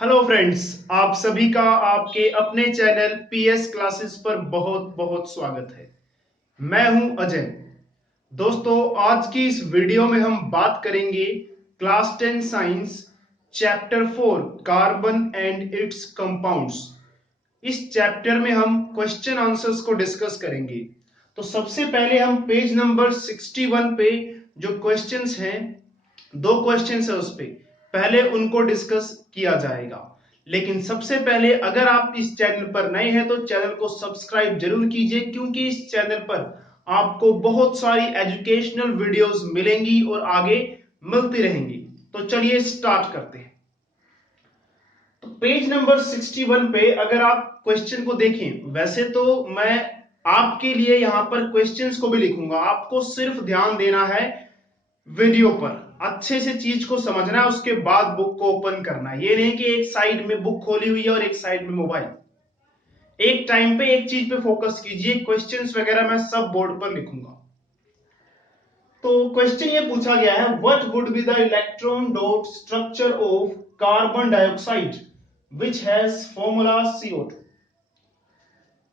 Hello friends, आप सभी का आपके अपने चैनल पीएस क्लासेस पर बहुत बहुत स्वागत है। मैं हूं अजय। दोस्तों, आज की इस वीडियो में हम बात करेंगे class 10 science chapter 4 carbon and it's compounds. इस चैप्टर में हम क्वेश्चन आंसर्स को डिस्कस करेंगे। तो सबसे पहले हम पेज नंबर 61 पे जो क्वेश्चंस हैं, दो क्वेश्चंस है उस पे, पहले उनको डिस्कस किया जाएगा। लेकिन सबसे पहले अगर आप इस चैनल पर नए हैं तो चैनल को सब्सक्राइब जरूर कीजिए, क्योंकि इस चैनल पर आपको बहुत सारी एजुकेशनल वीडियोस मिलेंगी और आगे मिलती रहेंगी। तो चलिए स्टार्ट करते हैं। तो पेज नंबर 61 पे अगर आप क्वेश्चन को देखें, वैसे तो मैं आपके लिए यहां पर क्वेश्चंस को भी लिखूंगा, आपको सिर्फ ध्यान देना है वीडियो पर, अच्छे से चीज को समझना है, उसके बाद बुक को ओपन करना है। ये नहीं कि एक साइड में बुक खोली हुई है और एक साइड में मोबाइल। एक टाइम पे एक चीज पे फोकस कीजिए। क्वेश्चंस वगैरह मैं सब बोर्ड पर लिखूंगा। तो क्वेश्चन ये पूछा गया है, what would be the electron dot structure of carbon dioxide which has formula CO2।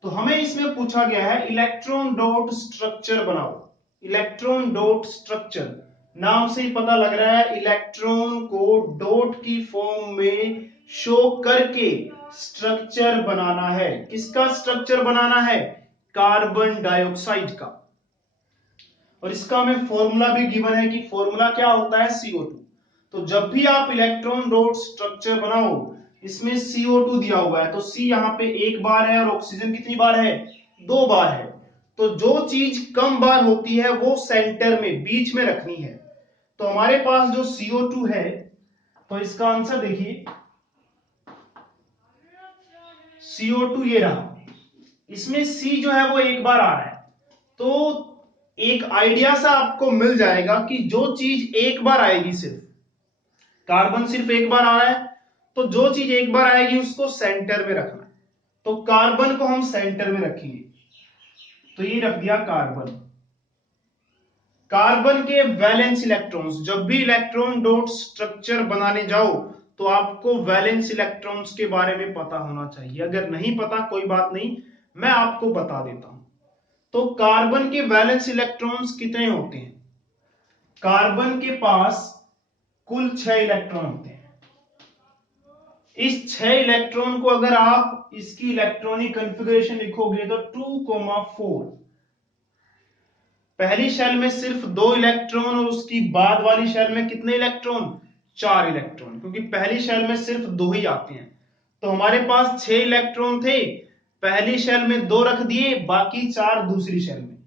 तो हमें इसमें पूछा गया है इलेक्ट्रॉन डॉट स्ट्रक्चर बनाओ। इलेक्ट्रॉन डॉट स्ट्रक्चर, नाम से ही पता लग रहा है इलेक्ट्रॉन को डॉट की फॉर्म में शो करके स्ट्रक्चर बनाना है। किसका स्ट्रक्चर बनाना है? कार्बन डाइऑक्साइड का। और इसका हमें फॉर्मूला भी गिवन है कि फॉर्मूला क्या होता है? CO2। तो जब भी आप इलेक्ट्रॉन डॉट स्ट्रक्चर बनाओ, इसमें CO2 दिया हुआ है, तो C यहाँ पे एक बार है और ऑक्सीजन कितनी बार है? 2 बार है। तो जो चीज कम बार होती है वो सेंटर में, बीच में रखनी है। तो हमारे पास जो CO2 है, तो इसका आंसर देखिए, CO2 ये रहा। इसमें C जो है वो एक बार आ रहा है। तो एक आइडिया सा आपको मिल जाएगा कि जो चीज एक बार आएगी, सिर्फ कार्बन सिर्फ एक बार आ रहा है, तो जो चीज एक बार आएगी उसको सेंटर में रखना है। तो कार्बन को हम सेंटर में रखेंगे। तो ये रख दिया कार्बन। कार्बन के वैलेंस इलेक्ट्रॉन्स, जब भी इलेक्ट्रॉन डॉट स्ट्रक्चर बनाने जाओ तो आपको वैलेंस इलेक्ट्रॉन्स के बारे में पता होना चाहिए। अगर नहीं पता कोई बात नहीं, मैं आपको बता देता हूं। तो कार्बन के वैलेंस इलेक्ट्रॉन्स कितने होते हैं? कार्बन के पास कुल 6 इलेक्ट्रॉन होते हैं। इस 6 इलेक्ट्रॉन को अगर आप इसकी इलेक्ट्रॉनिक कॉन्फ़िगरेशन लिखोगे तो 2,4। पहली शेल में सिर्फ 2 इलेक्ट्रॉन और उसकी बाद वाली शेल में कितने इलेक्ट्रॉन? 4 इलेक्ट्रॉन, क्योंकि पहली शेल में सिर्फ 2 ही आते हैं। तो हमारे पास 6 इलेक्ट्रॉन थे, पहली शेल में 2 रख दिए, बाकी 4 दूसरी शेल में।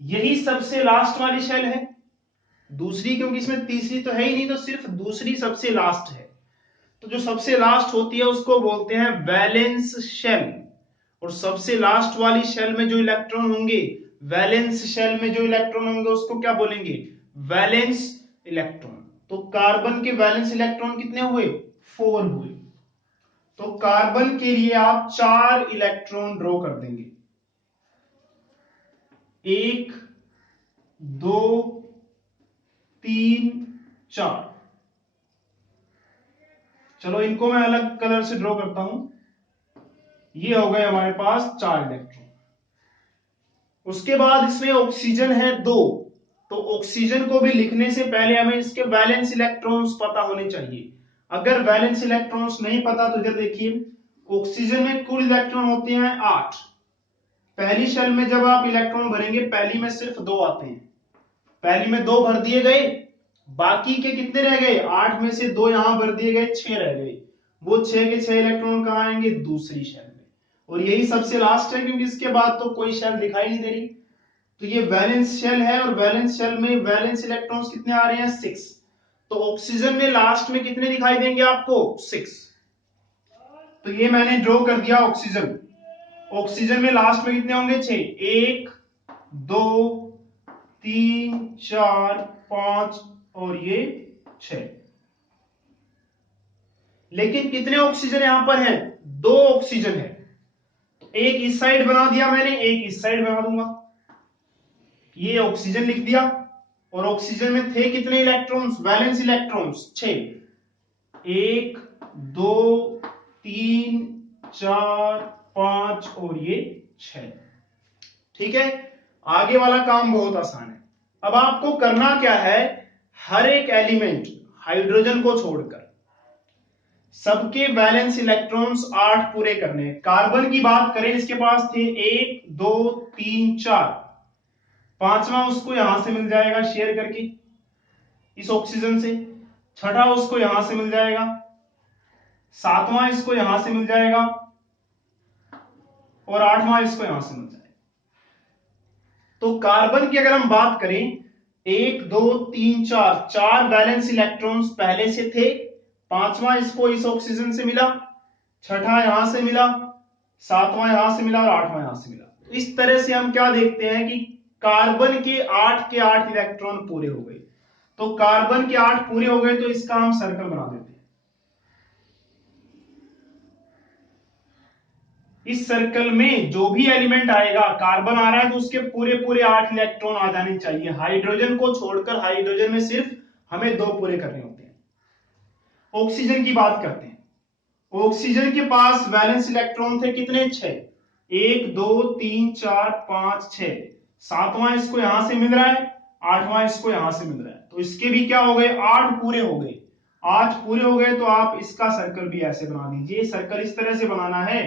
यही सबसे लास्ट वाली शेल है। दूसरी, क्योंकि इसमें तीसरी तो है ही नहीं, तो सिर्फ दूसरी सबसे लास्ट है। तो जो सबसे लास्ट होती है उसको बोलते हैं वैलेंस शेल। और सबसे लास्ट वाली शेल में जो इलेक्ट्रॉन होंगे, वैलेंस शेल में जो इलेक्ट्रॉन होंगे उसको क्या बोलेंगे? Valence electron. तो कार्बन के वैलेंस इलेक्ट्रॉन कितने हुए? 4 हुए। तो कार्बन के लिए आप 4 इलेक्ट्रॉन ड्रॉ कर देंगे। 1 2 3 4। चलो इनको मैं अलग कलर से ड्रॉ करता हूं। ये हो गए हमारे पास 4 इलेक्ट्रॉन। उसके बाद इसमें ऑक्सीजन है 2। तो ऑक्सीजन को भी लिखने से पहले हमें इसके वैलेंस इलेक्ट्रॉन्स पता होने चाहिए। अगर वैलेंस इलेक्ट्रॉन्स नहीं पता तो इधर देखिए, ऑक्सीजन में कुल इलेक्ट्रॉन होते हैं 8। पहली शेल में जब आप इलेक्ट्रॉन भरेंगे, पहली में सिर्फ 2 आते हैं। पहली में 2 भर दिए गए, बाकी के कितने रह गए? 8 में से 2 यहां भर दिए गए, 6 रह गए। वो 6 के 6 इलेक्ट्रॉन कहां आएंगे? दूसरी शेल में। और यही सबसे लास्ट है, क्योंकि इसके बाद तो कोई शेल दिखाई नहीं दे रही। तो ये वैलेंस शेल है, और वैलेंस शेल में वैलेंस इलेक्ट्रॉन्स कितने आ रहे हैं? 6। तो ऑक्सीजन में लास्ट में कितने दिखाई देंगे आपको? 6। तो ये मैंने ड्रॉ कर दिया ऑक्सीजन। ऑक्सीजन में लास्ट में कितने होंगे? 6। 1 2 3 4 5 और ये 6। लेकिन कितने ऑक्सीजन यहां पर हैं? 2 ऑक्सीजन है। तो एक इस साइड बना दिया मैंने, एक इस साइड बना दूंगा। ये ऑक्सीजन लिख दिया। और ऑक्सीजन में थे कितने इलेक्ट्रॉन्स? Valence electrons 6। 1 2 3 4 5 और ये 6। ठीक है, आगे वाला काम बहुत आसान है। अब आपको करना क्या है, हर एक एलिमेंट हाइड्रोजन को छोड़कर सबके वैलेंस इलेक्ट्रॉन्स 8 पूरे करने हैं। कार्बन की बात करें, इसके पास थे 1 2 3 4, पांचवा उसको यहां से मिल जाएगा शेयर करके इस ऑक्सीजन से, छठा उसको यहां से मिल जाएगा, सातवां इसको यहां से मिल जाएगा और आठवां इसको यहां से मिल जाएगा। तो कार्बन की अगर हम बात करें, 1 2 3 4, 4 वैलेंस इलेक्ट्रॉन्स पहले से थे, पांचवा इसको इस ऑक्सीजन से मिला, छठा यहां से मिला, सातवां यहां से मिला और आठवां यहां से मिला। तो इस तरह से हम क्या देखते हैं कि कार्बन के 8 इलेक्ट्रॉन पूरे हो गए। तो कार्बन के 8 पूरे हो गए तो इसका हम सर्कल बना देते हैं। इस सर्कल में जो भी एलिमेंट आएगा, कार्बन आ रहा है तो उसके पूरे पूरे 8 इलेक्ट्रॉन आ जाने चाहिए, हाइड्रोजन को छोड़कर। हाइड्रोजन में सिर्फ हमें 2 पूरे करने होते हैं। ऑक्सीजन की बात करते हैं। ऑक्सीजन के पास वैलेंस इलेक्ट्रॉन थे कितने, 6, 1 2 3 4 5 6, सातवां इसको यहां से मिल रहा है, आठवां इसको यहां से मिल रहा है, तो इसके भी क्या हो गए, 8 पूरे हो गए। 8 पूरे हो गए तो आप इसका सर्कल भी ऐसे बना दीजिए। सर्कल इस तरह से बनाना है,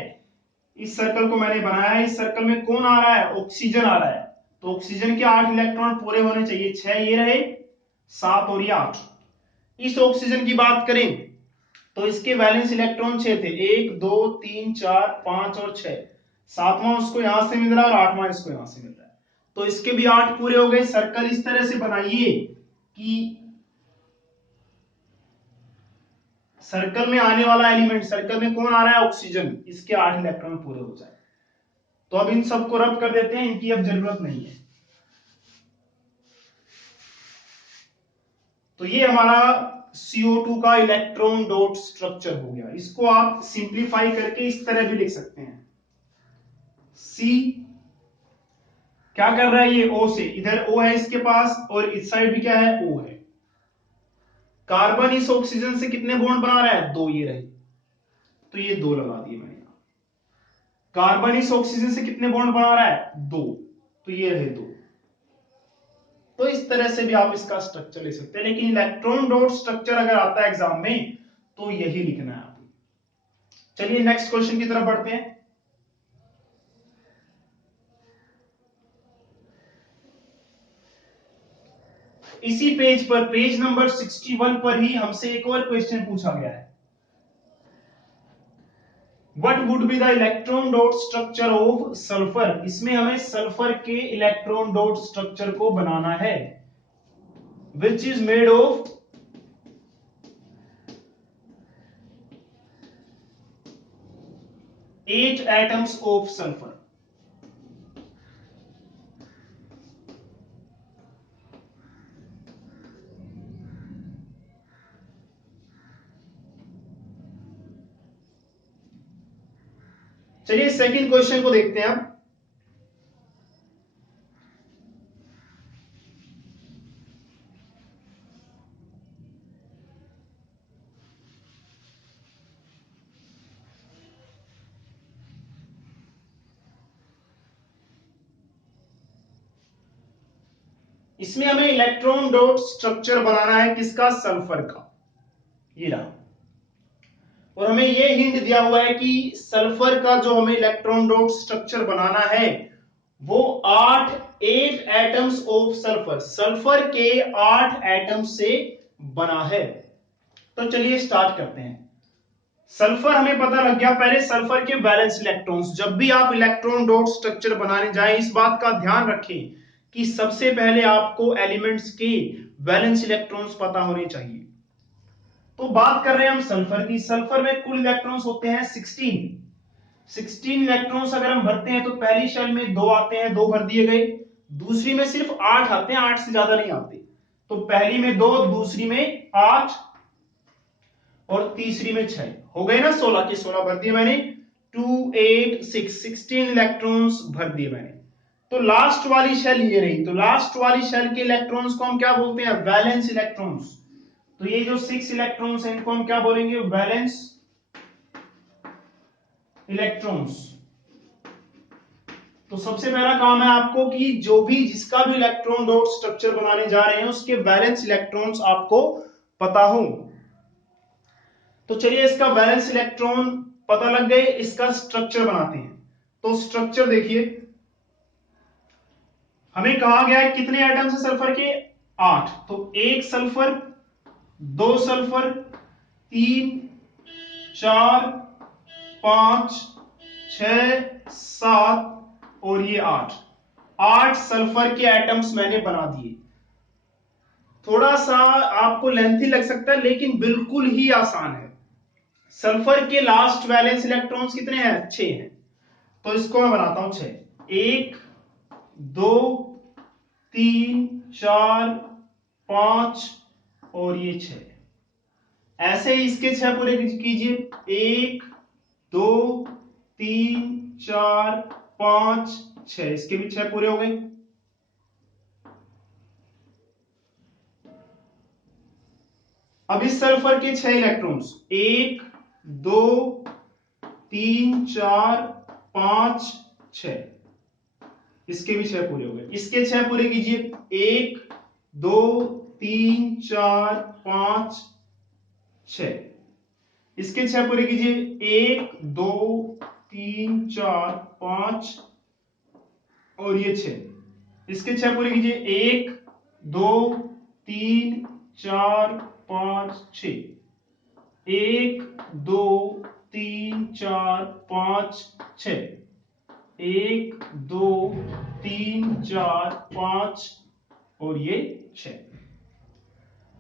इस सर्कल को मैंने बनाया है, इस सर्कल में कौन आ रहा है, ऑक्सीजन आ रहा है, तो ऑक्सीजन के 8 इलेक्ट्रॉन पूरे होने चाहिए, 6 ये रहे, 7 और ये 8। इस ऑक्सीजन की बात करें तो इसके वैलेंस इलेक्ट्रॉन 6 थे, 1 2 3 4 5 और 6, सातवां उसको यहां से मिल रहा है और आठवां इसको यहां से मिल रहा है, तो इसके भी 8 पूरे हो गए। सर्कल इस तरह से बनाइए कि सर्कल में आने वाला एलिमेंट, सर्कल में कौन आ रहा है, ऑक्सीजन, इसके 8 इलेक्ट्रॉन पूरे हो जाए। तो अब इन सबको रब कर देते हैं, इनकी अब जरूरत नहीं है। तो ये हमारा CO2 का इलेक्ट्रॉन डॉट स्ट्रक्चर हो गया। इसको आप सिंप्लीफाई करके इस तरह भी लिख सकते हैं, C क्या कर रहा है, ये O से, इधर O है इसके पास और इस साइड भी क्या है, O है। कार्बन इस ऑक्सीजन से कितने बॉन्ड बना रहा है, 2 ये रहे, तो ये 2 लगा दिए मैंने। कार्बन इस ऑक्सीजन से कितने बॉन्ड बना रहा है, 2, तो ये रहे 2। तो इस तरह से भी आप इसका स्ट्रक्चर ले सकते हैं, लेकिन इलेक्ट्रॉन डॉट स्ट्रक्चर अगर आता है एग्जाम में तो यही लिखना है आपको। चलिए नेक्स्ट क्वेश्चन की तरफ बढ़ते हैं। इसी पेज पर, पेज नंबर 61 पर ही हमसे एक और क्वेश्चन पूछा गया है। What would be the electron dot structure of sulfur? इसमें हमें सल्फर के इलेक्ट्रॉन डॉट स्ट्रक्चर को बनाना है, which is made of eight atoms of sulfur. चलिए सेकंड क्वेश्चन को देखते हैं हम। इसमें हमें इलेक्ट्रॉन डॉट स्ट्रक्चर बनाना है किसका, सल्फर का, ये रहा। और हमें ये हिंट दिया हुआ है कि सल्फर का जो हमें इलेक्ट्रॉन डॉट स्ट्रक्चर बनाना है वो 8 एटम्स ऑफ सल्फर, सल्फर के 8 एटम से बना है। तो चलिए स्टार्ट करते हैं। सल्फर हमें पता लग गया, पहले सल्फर के वैलेंस इलेक्ट्रॉन्स। जब भी आप इलेक्ट्रॉन डॉट स्ट्रक्चर बनाने जाएं, इस बात का ध्यान रखें कि सबसे पहले आपको एलिमेंट्स के वैलेंस इलेक्ट्रॉन्स पता होने चाहिए। तो बात कर रहे हैं हम सल्फर की। सल्फर में कुल इलेक्ट्रॉन्स होते हैं 16 इलेक्ट्रॉन्स अगर हम भरते हैं तो पहली शेल में 2 आते हैं, 2 भर दिए गए। दूसरी में सिर्फ 8 आते हैं, 8 से ज्यादा नहीं आते। तो पहली में 2, दूसरी में 8 और तीसरी में 6, हो गए ना 16 के 16 भर दिए मैंने। 2 8 6, 16 इलेक्ट्रॉन्स भर दिए मैंने। तो लास्ट वाली शेल ये रही। तो लास्ट वाली शेल के इलेक्ट्रॉन्स को हम क्या बोलते हैं, वैलेंस इलेक्ट्रॉन्स। तो ये जो 6 इलेक्ट्रॉन्स हैं इनको हम क्या बोलेंगे, वैलेंस इलेक्ट्रॉन्स। तो सबसे पहला काम है आपको कि जो भी जिसका भी इलेक्ट्रॉन डॉट स्ट्रक्चर बनाने जा रहे हैं उसके वैलेंस इलेक्ट्रॉन्स आपको पता हो। तो चलिए इसका वैलेंस इलेक्ट्रॉन पता लग गए, इसका स्ट्रक्चर बनाते हैं। तो स्ट्रक्चर देखिए, हमें कहा गया है कितने एटम्स है सल्फर के, 8। तो 1 सल्फर, 2 सल्फर, 3, 4, 5, 6, 7 और ये 8 सल्फर के एटम्स मैंने बना दिए। थोड़ा सा आपको लेंथी लग सकता है लेकिन बिल्कुल ही आसान है। सल्फर के लास्ट वैलेंस इलेक्ट्रॉन्स कितने हैं, 6 हैं। तो इसको मैं बनाता हूं 6, 1, 2, 3, 4, 5 और ये 6। ऐसे ही इसके 6 पूरे कीजिए, 1, 2, 3, 4, 5, 6, इसके भी 6 पूरे हो गए। अब इस सल्फर के 6 इलेक्ट्रॉन्स, 1, 2, 3, 4, 5, 6, इसके भी 6 पूरे हो गए। इसके 6 पूरे कीजिए, 1, 2, 3, 4, 5, 6, इसके 6 पूरे कीजिए, 1, 2, 3, 4, 5 और ये 6, इसके 6 पूरे कीजिए, 1, 2, 3, 4, 5, 6, 1, 2, 3, 4, 5, 6, 1, 2, 3, 4, 5 और ये 6।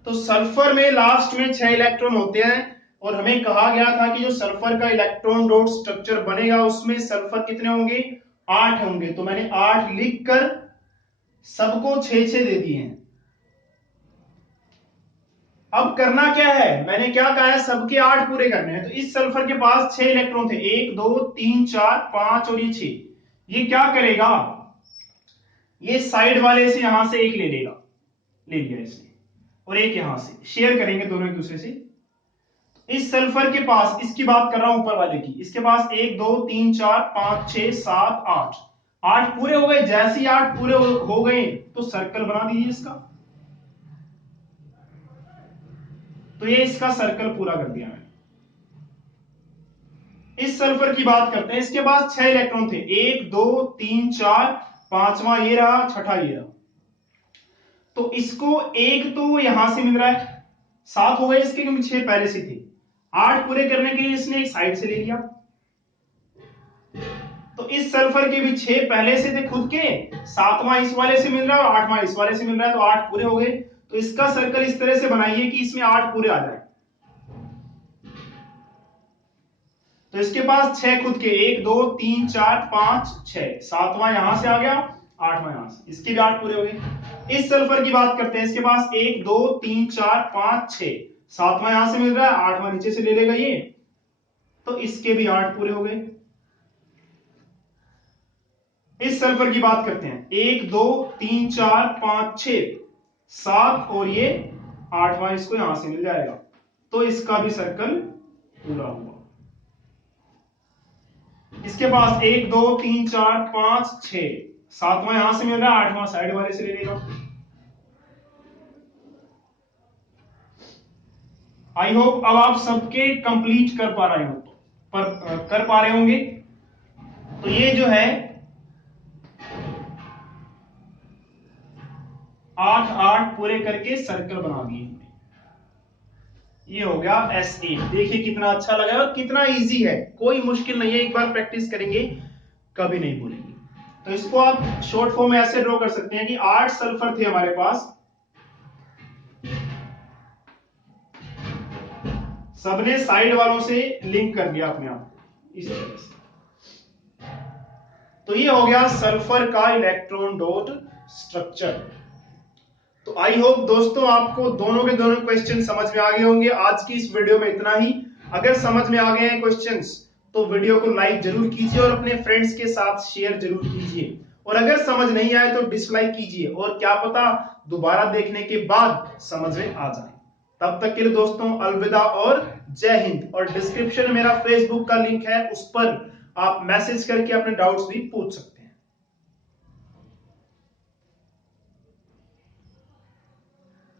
तो सल्फर में लास्ट में 6 इलेक्ट्रॉन होते हैं और हमें कहा गया था कि जो सल्फर का इलेक्ट्रॉन डॉट स्ट्रक्चर बनेगा उसमें सल्फर कितने होंगे, 8 होंगे। तो मैंने 8 लिखकर सबको 6-6 दे दिए हैं। अब करना क्या है, मैंने क्या कहा है, सबके 8 पूरे करने हैं। तो इस सल्फर के पास 6 इलेक्ट्रॉन थे, 1, 2, 3, 4, 5 और ये 6। ये क्या करेगा, ये साइड वाले से यहां से एक ले लेगा, ले लिया इसने, और एक यहां से शेयर करेंगे दोनों एक दूसरे से। इस सल्फर के पास, इसकी बात कर रहा हूं ऊपर वाले की, इसके पास 1, 2, 3, 4, 5, 6, 7, 8 पूरे हो गए। जैसे ही 8 पूरे हो गए तो सर्कल बना दीजिए इसका। तो ये इसका सर्कल पूरा कर दिया मैंने। इस सल्फर की बात करते हैं, इसके पास 6 इलेक्ट्रॉन थे, 1, 2, 3, 4, 5वां ये रहा, 6ठा ये रहा। तो इसको एक तो यहां से मिल रहा है, 7 हो गए इसके क्योंकि 6 पहले से थे। 8 पूरे करने के लिए इसने एक साइड से ले लिया। तो इस सल्फर के भी 6 पहले से थे खुद के, 7वां इस वाले से मिल रहा है और 8वां इस वाले से मिल रहा है, तो 8 पूरे हो गए। तो इसका सर्कल इस तरह से बनाइए कि इसमें 8 पूरे आ जाए। तो इसके पास 6 खुद के, 1, 2, 3, 4, 5, 6, 7वां यहां से आ गया, 8वां यहां से, इसके भी 8 पूरे हो गए। इस सल्फर की बात करते हैं, इसके पास 1, 2, 3, 4, 5, 6, 7वां यहां से मिल रहा है, 8वां नीचे से ले लेगा ये, तो इसके भी 8 पूरे हो गए। इस सल्फर की बात करते हैं, 1, 2, 3, 4, 5, 6, 7 और ये 8वां इसको यहां से मिल जाएगा, तो इसका भी सर्कल पूरा हुआ। इसके पास 1, 2, 3, 4, 5, 6, 7वां यहां से मिल रहा है, 8वां साइड वाले से ले लेगा। आई होप अब आप सबके कंप्लीट कर पा रहे हो, कर पा रहे होंगे। तो ये जो है 8 पूरे करके सर्कल बना दिए, ये हो गया S8। देखिए कितना अच्छा लगा और कितना इजी है, कोई मुश्किल नहीं है। एक बार प्रैक्टिस करेंगे कभी नहीं भूलेंगे। तो इसको आप शॉर्ट फॉर्म में ऐसे ड्रॉ कर सकते हैं कि 8 सल्फर थे हमारे पास, सबने साइड वालों से लिंक कर दिया अपने आप को इस तरह से। तो ये हो गया सल्फर का इलेक्ट्रॉन डॉट स्ट्रक्चर। तो आई होप दोस्तों आपको दोनों के दोनों क्वेश्चन समझ में आ गए होंगे। आज की इस वीडियो में इतना ही। अगर समझ में आ गए हैं क्वेश्चंस तो वीडियो को लाइक जरूर कीजिए और अपने फ्रेंड्स के साथ शेयर जरूर कीजिए, और अगर समझ नहीं आए तो डिसलाइक कीजिए, और क्या पता दोबारा देखने के बाद समझ में आ जाए। तब तक के लिए दोस्तों अलविदा और जय हिंद। और डिस्क्रिप्शन में मेरा फेसबुक का लिंक है, उस पर आप मैसेज करके अपने डाउट्स भी पूछ सकते हैं।